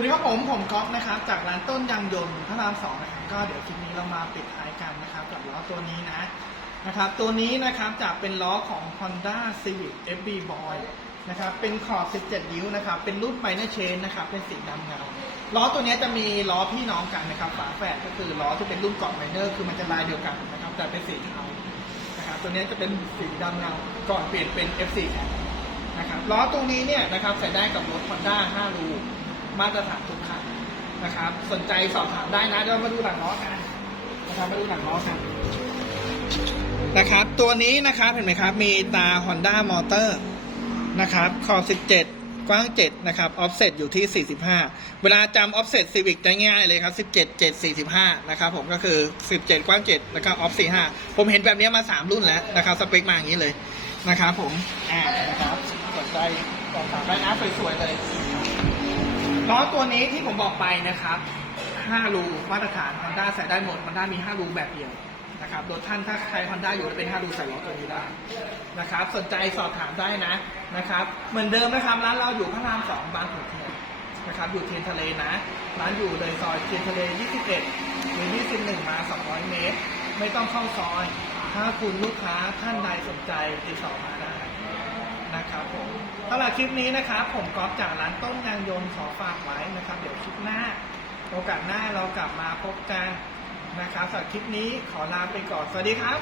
คุณครับผมผมก๊อฟนะครับ จากร้านต้นยางยนต์พระรามสองนะครับก็เดี๋ยวคลิปนี้เรามาปิดท้ายกันนะครับกับล้อตัวนี้นะนะครับ ตัวนี้นะครับจะเป็นล้อของ Honda Civic FB Boy นะครับเป็นขอบ 17 นิ้วนะครับ เป็นรุ่นไ i เนอร์เชนนะครับ เป็นสีดำเงาล้อตัวนี้จะมีล้อพี่น้องกันนะครับฝาแฝดก็คือล้อที่เป็นรุ่นเกาะไมเนอร์คือมันจะลายเดียวกันนะครับ แต่เป็นสีเทานะครับ ตัวนี้จะเป็นสีดำเงาก่อนเปลี่ยนเป็น F4 แทนนะครับล้อตรงนี้เนี่ยนะครับใส่ได้กับรถ Honda 5รู มาตรฐานทุกคันนะครับ สนใจสอบถามได้นะเดี๋ยวมาดูหลังล้อกันนะครับมาดูหลังล้อกันนะครับ ตัวนี้นะครับเห็นไหมครับ มีตา Honda Motor นะครับขอบ17กว้าง 7 นะครับ offset อยู่ที่ 45 เวลาจำ offset Civic ได้ง่ายเลยครับ 17 7 45 นะครับผมก็คือ 17 กว้าง 7 แล้วก็ off 45 ผมเห็นแบบนี้มา 3 รุ่นแล้วนะครับ สเปคมาอย่างนี้เลยนะครับผม อ่า นะครับสนใจสอบถามได้นะสวยๆเลย ล้อตัวนี้ที่ผมบอกไปนะครับ5รูมาตรฐาน Honda ใส่ได้หมด Honda มี5รูแบบเดียวนะครับรถท่านถ้าใคร Honda อยู่แล้วเป็น5รูใส่ล้อตัวนี้ได้นะครับ สนใจสอบถามได้นะนะครับ เหมือนเดิมนะครับร้านเราอยู่พระราม2บางขุนเทียนนะครับอยู่เทียนทะเลนะ ร้านอยู่เลยซอยเทียนทะเล 21 หรือ 21 มา 200 เมตร ไม่ต้องเข้าซอย ถ้าคุณลูกค้าท่านใดสนใจติดต่อมาได้ นะครับผมสำหรับคลิปนี้นะครับผมก๊อฟจากร้านต้นยางยนต์ขอฝากไว้นะครับ เดี๋ยวคลิปหน้า โอกาสหน้าเรากลับมาพบกันนะครับสำหรับคลิปนี้ขอลาไปก่อน สวัสดีครับ